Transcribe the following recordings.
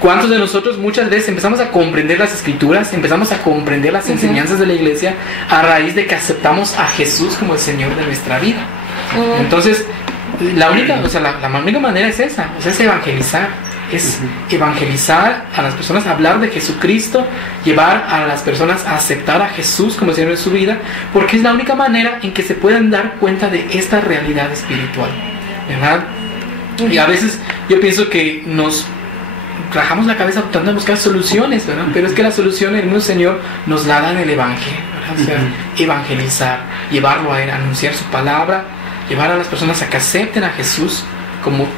¿Cuántos de nosotros muchas veces empezamos a comprender las escrituras, empezamos a comprender las enseñanzas de la iglesia a raíz de que aceptamos a Jesús como el Señor de nuestra vida? Entonces, la única manera es esa, es evangelizar. Es evangelizar a las personas, hablar de Jesucristo, llevar a las personas a aceptar a Jesús como el Señor de su vida, porque es la única manera en que se pueden dar cuenta de esta realidad espiritual, ¿verdad? Y a veces yo pienso que nos rajamos la cabeza tratando de buscar soluciones, ¿verdad? Pero es que la solución el mismo Señor nos la da en el Evangelio, ¿verdad? O sea, evangelizar, llevarlo a Él, anunciar su palabra, llevar a las personas a que acepten a Jesús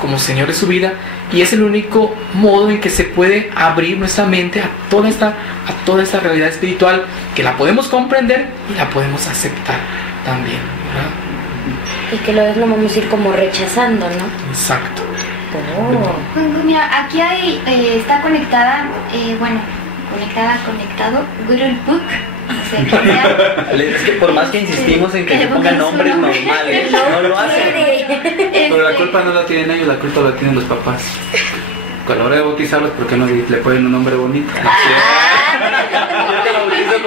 como Señor de su vida, y es el único modo en que se puede abrir nuestra mente a toda esta realidad espiritual, que la podemos comprender y la podemos aceptar también, ¿verdad? Y que luego lo vamos a ir como rechazando, ¿no? Exacto. Mira, aquí hay, está conectado Google Book. Es que por más que insistimos en que se pongan nombres normales, no lo hacen. Pero la culpa no la tienen ellos, la culpa la tienen los papás. A la hora de bautizarlos, ¿por qué no le ponen un nombre bonito?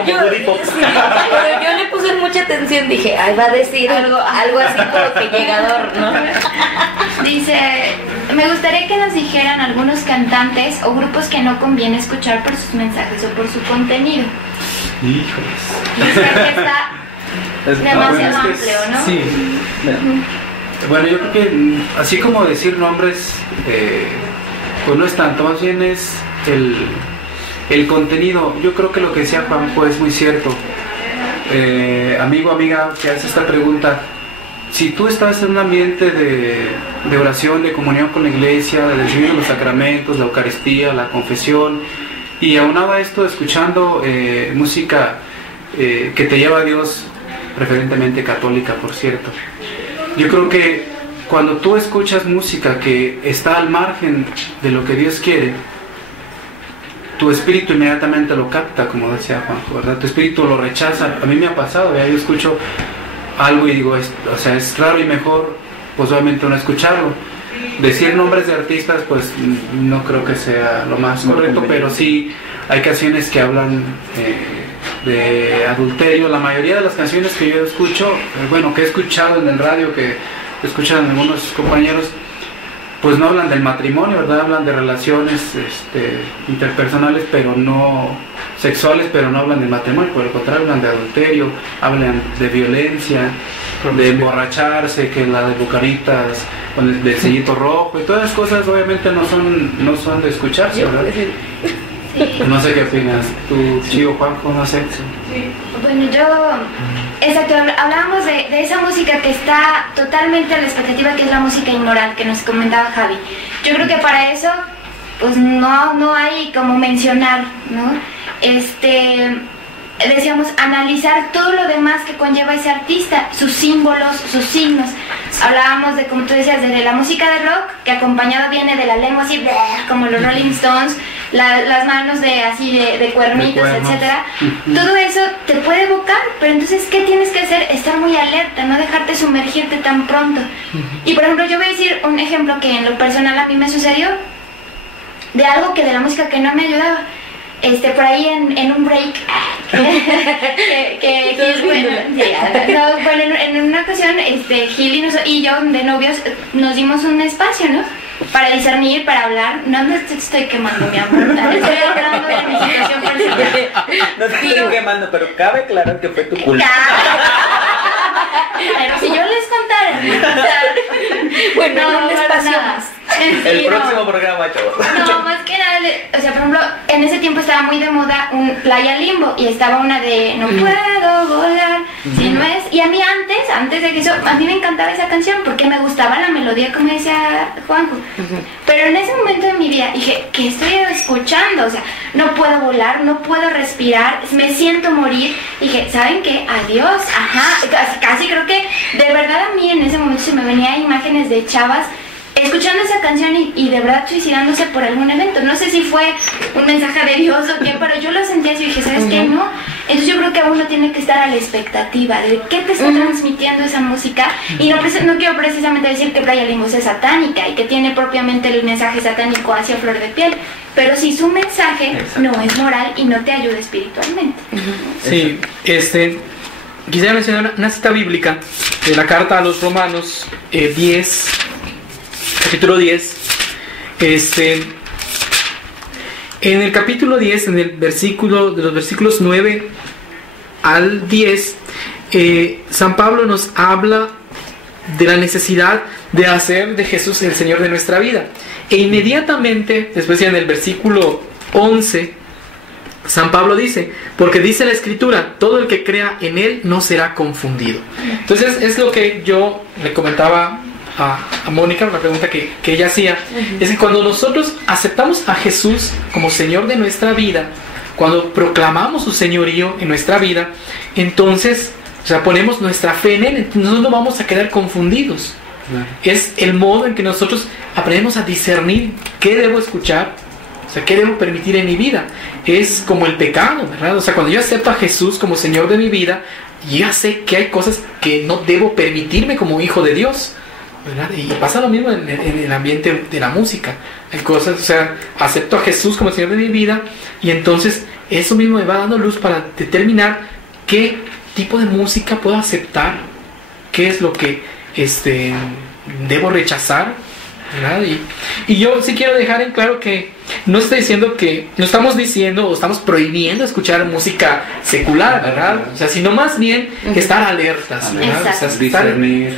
Pero yo le puse mucha atención, dije, ay, va a decir algo así como que llegador, ¿no? Dice, me gustaría que nos dijeran algunos cantantes o grupos que no conviene escuchar por sus mensajes o por su contenido. Híjoles. Dice que está demasiado amplio, ¿no? Sí. Bueno, yo creo que así como decir nombres, pues no es tanto, más bien es el contenido. Yo creo que lo que decía Juanjo es muy cierto. Amigo, amiga, que hace esta pregunta, si tú estás en un ambiente de oración, de comunión con la iglesia, de recibir los sacramentos, la Eucaristía, la confesión, y aunado a esto escuchando música que te lleva a Dios, preferentemente católica, por cierto, yo creo que cuando tú escuchas música que está al margen de lo que Dios quiere, tu espíritu inmediatamente lo capta, como decía Juanjo, ¿verdad? Tu espíritu lo rechaza. A mí me ha pasado, ¿verdad? Yo escucho algo y digo, es claro y mejor, pues obviamente no escucharlo. Decir nombres de artistas, pues no creo que sea lo más correcto, pero sí hay canciones que hablan de adulterio. La mayoría de las canciones que yo escucho, que he escuchado en el radio, que escuchan algunos compañeros, pues no hablan del matrimonio, ¿verdad? Hablan de relaciones interpersonales, pero no sexuales, pero no hablan del matrimonio. Por el contrario, hablan de adulterio, hablan de violencia, de emborracharse, que la de bucanitas con el sellito rojo, y todas esas cosas obviamente no son de escucharse, ¿verdad? Sí. No sé qué opinas tú, Chío, Juanjo, no sé. Sí. Bueno, exacto, hablábamos de esa música que está totalmente a la expectativa, que es la música inmoral, que nos comentaba Javi. Yo creo que para eso, pues no hay como mencionar, ¿no? Decíamos, analizar todo lo demás que conlleva ese artista, sus símbolos, sus signos. Hablábamos de, como tú decías, de la música de rock, que acompañado viene de la lengua así, como los Rolling Stones, las manos de cuernitos, etcétera. Todo eso te puede evocar, pero entonces, ¿qué tienes que hacer? Estar muy alerta, no dejarte sumergirte tan pronto. Y por ejemplo, yo voy a decir un ejemplo que en lo personal a mí me sucedió, de algo de la música que no me ayudaba. Por ahí en un break en una ocasión Gil y yo de novios nos dimos un espacio, ¿no? Para discernir, para hablar. No te estoy quemando, mi amor. Estoy hablando de mi situación personal. No te estoy quemando, pero cabe aclarar que fue tu culpa. Pero si yo les contara. Bueno, no les pasamos. El próximo programa, chavos. No, más que nada, por ejemplo, en ese tiempo estaba muy de moda un Playa Limbo, y estaba una de No puedo volar si no es. Y a mí antes de que eso, a mí me encantaba esa canción porque me gustaba la melodía, como decía Juanjo. Pero en ese momento de mi vida dije, ¿qué estoy escuchando? O sea, no puedo volar, no puedo respirar, me siento morir. Dije, ¿saben qué? Adiós, casi creo que de verdad a mí en ese momento se me venían imágenes de chavas escuchando esa canción y de verdad suicidándose por algún evento. No sé si fue un mensaje de Dios o qué, pero yo lo sentí así y dije, ¿sabes qué? No. Entonces yo creo que uno tiene que estar a la expectativa de qué te está transmitiendo esa música. Y no quiero precisamente decir que Playa Limbo es satánica y que tiene propiamente el mensaje satánico hacia flor de piel, pero si su mensaje no es moral y no te ayuda espiritualmente. Sí, quisiera mencionar una cita bíblica de la carta a los Romanos 10, capítulo 10. En el capítulo 10, en el versículo, de los versículos 9 al 10, San Pablo nos habla de la necesidad de hacer de Jesús el Señor de nuestra vida. E inmediatamente, después ya en el versículo 11, San Pablo dice, porque dice la Escritura, todo el que crea en Él no será confundido. Entonces es lo que yo le comentaba a Mónica, la pregunta que ella hacía, es que cuando nosotros aceptamos a Jesús como Señor de nuestra vida, cuando proclamamos su señorío en nuestra vida, entonces, o sea, ponemos nuestra fe en Él, nosotros no vamos a quedar confundidos. Es el modo en que nosotros aprendemos a discernir qué debo escuchar, o sea, qué debo permitir en mi vida. Es como el pecado, ¿verdad? O sea, cuando yo acepto a Jesús como Señor de mi vida, yo ya sé que hay cosas que no debo permitirme como hijo de Dios, ¿verdad? Y pasa lo mismo en el ambiente de la música. Hay cosas, o sea, acepto a Jesús como Señor de mi vida y entonces eso mismo me va dando luz para determinar qué tipo de música puedo aceptar, qué es lo que debo rechazar, ¿verdad? Y yo sí quiero dejar en claro que no estamos diciendo o estamos prohibiendo escuchar música secular, ¿verdad? O sea, sino más bien estar alertas, ¿verdad? O sea,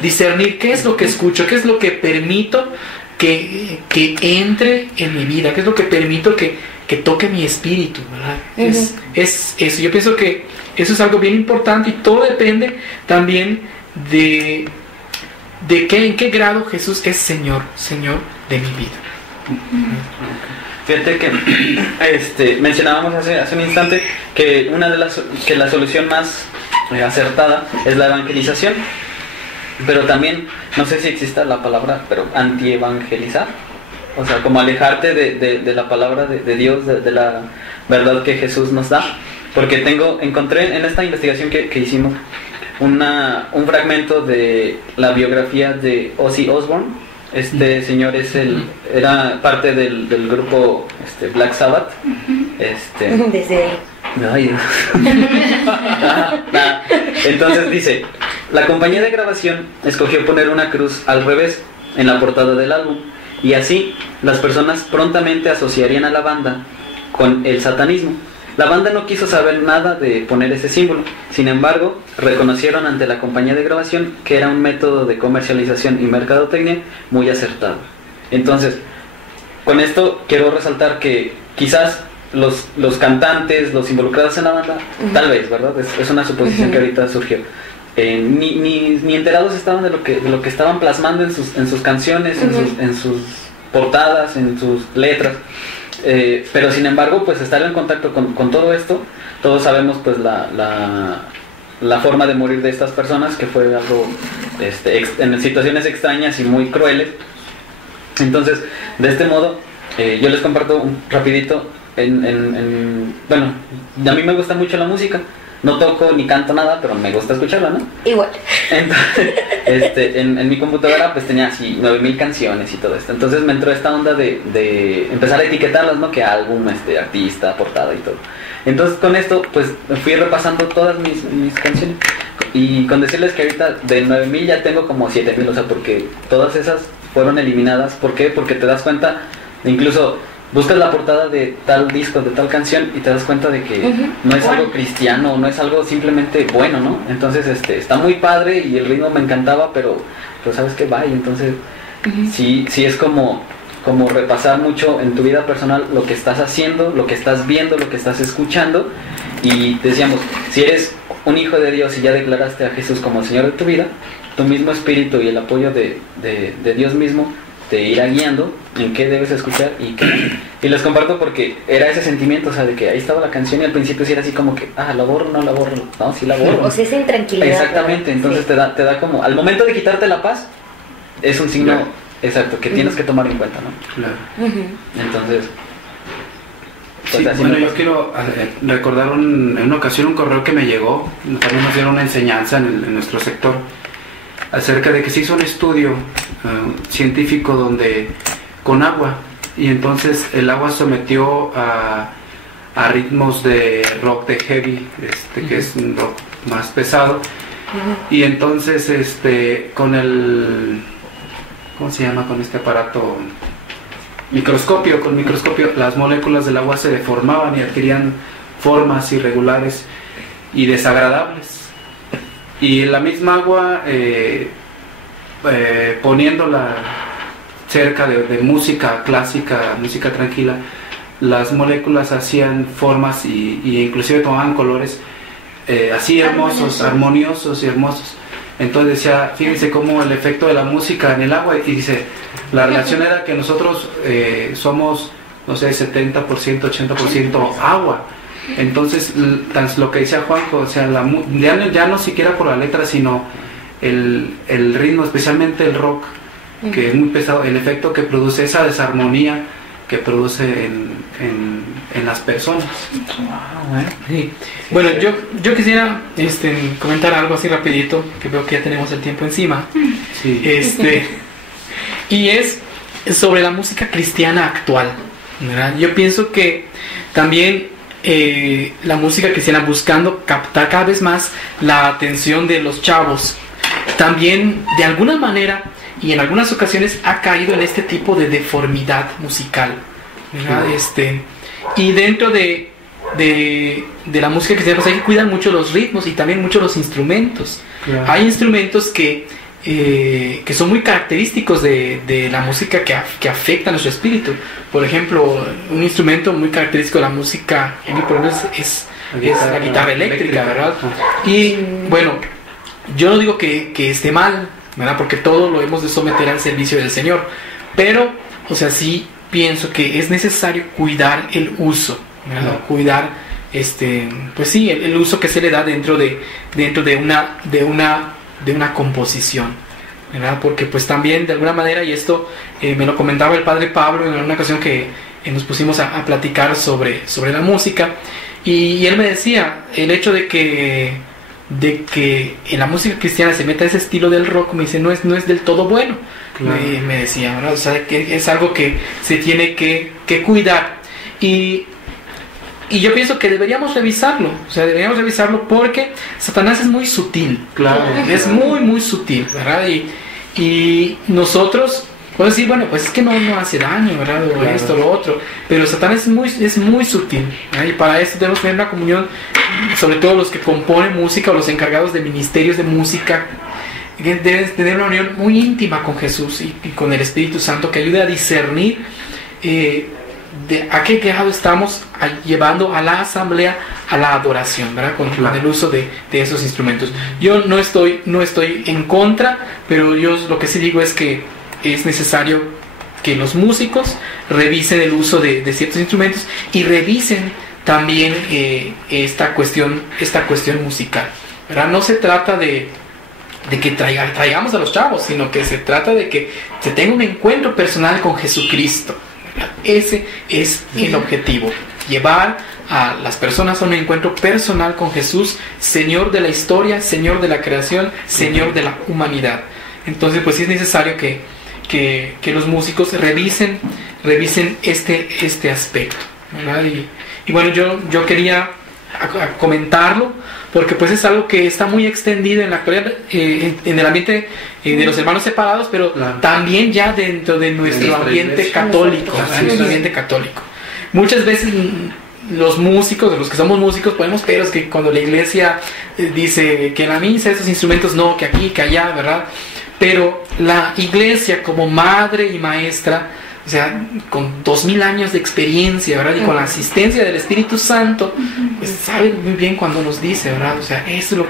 discernir qué es lo que escucho, qué es lo que permito que entre en mi vida, qué es lo que permito que toque mi espíritu, ¿verdad? Es eso. Yo pienso que eso es algo bien importante y todo depende también de en qué grado Jesús es Señor de mi vida. Fíjate que mencionábamos hace un instante que la solución más acertada es la evangelización, pero también, no sé si exista la palabra, pero anti-evangelizar, o sea, como alejarte de la palabra de Dios, de la verdad que Jesús nos da, porque encontré en esta investigación que hicimos un fragmento de la biografía de Ozzy Osbourne. Este señor era parte del grupo Black Sabbath. Desde ahí. Entonces dice, la compañía de grabación escogió poner una cruz al revés en la portada del álbum, y así las personas prontamente asociarían a la banda con el satanismo. La banda no quiso saber nada de poner ese símbolo, sin embargo, reconocieron ante la compañía de grabación que era un método de comercialización y mercadotecnia muy acertado. Entonces, con esto quiero resaltar que quizás los cantantes, los involucrados en la banda, tal vez, ¿verdad? Es una suposición que ahorita surgió. Ni enterados estaban de lo que estaban plasmando en sus canciones, en sus portadas, en sus letras. Pero sin embargo, pues estar en contacto con todo esto, todos sabemos pues la forma de morir de estas personas, que fue algo en situaciones extrañas y muy crueles. Entonces, de este modo, yo les comparto rapidito, bueno, a mí me gusta mucho la música. No toco ni canto nada, pero me gusta escucharla, ¿no? Igual. Entonces, en mi computadora pues tenía así 9000 canciones y todo esto. Entonces me entró esta onda de empezar a etiquetarlas, ¿no? Que álbum, artista, portada y todo. Entonces con esto pues fui repasando todas mis canciones. Y con decirles que ahorita de 9000 ya tengo como 7000, o sea, porque todas esas fueron eliminadas. ¿Por qué? Porque te das cuenta, incluso buscas la portada de tal disco, de tal canción, y te das cuenta de que no es algo cristiano, no es algo simplemente bueno, ¿no? Entonces está muy padre y el ritmo me encantaba, pero sabes que va, y entonces sí es como repasar mucho en tu vida personal lo que estás haciendo, lo que estás viendo, lo que estás escuchando. Y decíamos, si eres un hijo de Dios y ya declaraste a Jesús como el Señor de tu vida, tu mismo espíritu y el apoyo de Dios mismo te irá guiando en qué debes escuchar y qué. Y les comparto porque era ese sentimiento, o sea, de que ahí estaba la canción y al principio sí era así como que, la borro, no la borro, no, sí la borro. O sea, esa intranquilidad. Exactamente, entonces te da como, al momento de quitarte la paz, es un signo, exacto, que tienes que tomar en cuenta, ¿no? Claro. Entonces, pues sí, bueno, yo quiero recordar en una ocasión un correo que me llegó, también nos dieron una enseñanza en nuestro sector, acerca de que se hizo un estudio científico donde con agua y entonces el agua sometió a ritmos de rock de heavy, que es un rock más pesado, y entonces con el, ¿cómo se llama? Con este aparato, con microscopio, las moléculas del agua se deformaban y adquirían formas irregulares y desagradables, y la misma agua, poniéndola cerca de música clásica, música tranquila, las moléculas hacían formas y inclusive tomaban colores así hermosos, armoniosos y hermosos. Entonces decía, fíjense cómo el efecto de la música en el agua, y dice, la relación era que nosotros somos, no sé, 70%, 80% agua. Entonces, lo que decía Juanjo, o sea, ya no siquiera por la letra, sino el ritmo, especialmente el rock, que es muy pesado, el efecto que produce, esa desarmonía que produce en las personas. Sí. Bueno, yo quisiera comentar algo así rapidito, que veo que ya tenemos el tiempo encima. Sí. Y es sobre la música cristiana actual, ¿verdad? Yo pienso que también la música cristiana, buscando captar cada vez más la atención de los chavos, también de alguna manera y en algunas ocasiones ha caído en este tipo de deformidad musical, ¿verdad? Y dentro de la música cristiana, pues ahí cuidan mucho los ritmos y también mucho los instrumentos. Claro. Hay instrumentos que son muy característicos de la música que afecta a nuestro espíritu. Por ejemplo, un instrumento muy característico de la música es la guitarra eléctrica, ¿verdad? Y bueno, yo no digo que esté mal, ¿verdad? Porque todo lo hemos de someter al servicio del Señor, pero, o sea, sí pienso que es necesario cuidar el uso, ¿verdad? Cuidar, pues sí, el uso que se le da dentro de una composición, ¿verdad? Porque pues también de alguna manera, y esto me lo comentaba el padre Pablo en una ocasión que nos pusimos a platicar sobre la música, y él me decía, el hecho de que en la música cristiana se meta ese estilo del rock, me dice, no es del todo bueno. Claro. Me decía, ¿verdad? O sea, que es algo que se tiene que cuidar, y yo pienso que deberíamos revisarlo, porque Satanás es muy sutil. Claro. Es muy, muy sutil, ¿verdad? Y nosotros podemos decir, bueno, pues es que no hace daño, ¿verdad? O claro, esto, lo otro. Pero Satanás es muy sutil, ¿verdad? Y para eso debemos tener una comunión, sobre todo los que componen música o los encargados de ministerios de música, que deben tener una unión muy íntima con Jesús y con el Espíritu Santo, que ayude a discernir de a qué grado estamos llevando a la asamblea, a la adoración, ¿verdad? Con el uso de esos instrumentos. Yo no estoy en contra, pero yo lo que sí digo es que es necesario que los músicos revisen el uso de ciertos instrumentos y revisen también esta cuestión musical, ¿verdad? No se trata de que traigamos a los chavos, sino que se trata de que se tenga un encuentro personal con Jesucristo, ¿verdad? Ese es el objetivo, llevar a las personas a un encuentro personal con Jesús, Señor de la historia, Señor de la creación, Señor de la humanidad. Entonces, pues sí es necesario que los músicos revisen este aspecto, ¿verdad? Y bueno, yo quería comentarlo, porque pues es algo que está muy extendido en la actualidad, en el ambiente de los hermanos separados, pero claro, también ya dentro de nuestro ambiente católico, nuestro ambiente católico. Muchas veces los músicos, los que somos músicos, ponemos peros que cuando la iglesia dice que en la misa estos instrumentos no, que aquí, que allá, ¿verdad? Pero la iglesia como madre y maestra, o sea, con 2000 años de experiencia, ¿verdad? Y con la asistencia del Espíritu Santo, pues sabe muy bien cuando nos dice, ¿verdad? O sea, esto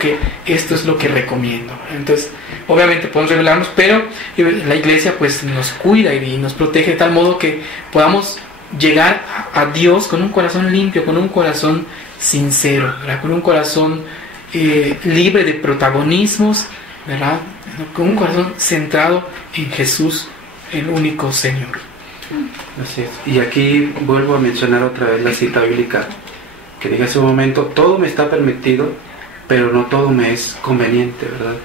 es lo que recomiendo. Entonces, obviamente podemos revelarnos, pero la iglesia pues nos cuida y nos protege de tal modo que podamos llegar a Dios con un corazón limpio, con un corazón sincero, ¿verdad? Con un corazón libre de protagonismos, ¿verdad? Con un corazón centrado en Jesús, el único Señor. Así es. Y aquí vuelvo a mencionar otra vez la cita bíblica que dije hace un momento: todo me está permitido, pero no todo me es conveniente, ¿verdad?